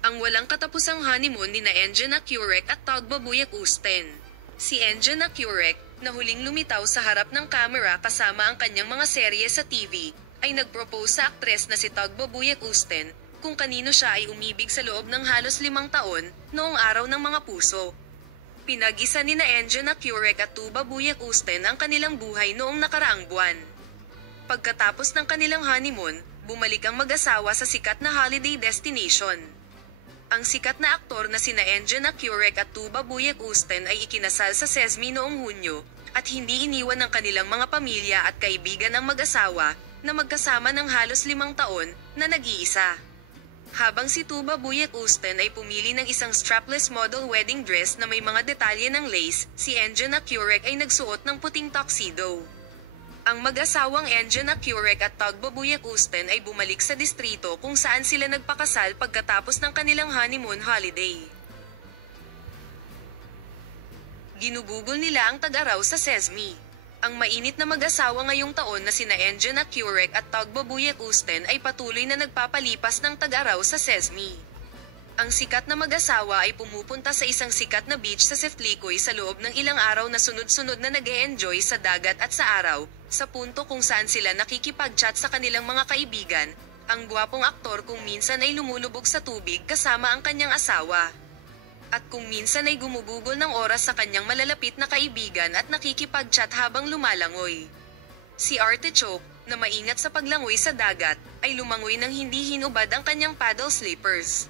Ang walang katapusang honeymoon ni na Engin Akurek at Tagbabuyak Usten. Si Engin Akurek, na huling lumitaw sa harap ng kamera kasama ang kanyang mga serye sa TV, ay nagpropose sa aktres na si Tagbabuyak Usten, kung kanino siya ay umibig sa loob ng halos 5 taon, noong araw ng mga puso. Pinag-isa ni na Engin Akurek at Tagbabuyak Usten ang kanilang buhay noong nakaraang buwan. Pagkatapos ng kanilang honeymoon, bumalik ang mag-asawa sa sikat na holiday destination. Ang sikat na aktor na sina Engin Akurek at Tagbabuyak Usten ay ikinasal sa SESMI noong Hunyo, at hindi iniwan ng kanilang mga pamilya at kaibigan ang mag-asawa, na magkasama ng halos 5 taon, na nag-iisa. Habang si Tagbabuyak Usten ay pumili ng isang strapless model wedding dress na may mga detalye ng lace, si Engin Akurek ay nagsuot ng puting tuxedo. Ang mag-asawang Engin Akurek at Tagbabuyak Usten ay bumalik sa distrito kung saan sila nagpakasal pagkatapos ng kanilang honeymoon holiday. Ginubugol nila ang tag-araw sa SESMI. Ang mainit na mag-asawa ngayong taon na sina Engin Akurek at Tagbabuyak Usten ay patuloy na nagpapalipas ng tag-araw sa SESMI. Ang sikat na mag-asawa ay pumupunta sa isang sikat na beach sa Seftlikoy sa loob ng ilang araw na sunod-sunod na nag-e-enjoy sa dagat at sa araw, sa punto kung saan sila nakikipag-chat sa kanilang mga kaibigan. Ang gwapong aktor kung minsan ay lumulubog sa tubig kasama ang kanyang asawa. At kung minsan ay gumugugol ng oras sa kanyang malalapit na kaibigan at nakikipag-chat habang lumalangoy. Si Artichoke, na maingat sa paglangoy sa dagat, ay lumangoy nang hindi hinubad ang kanyang paddle slippers.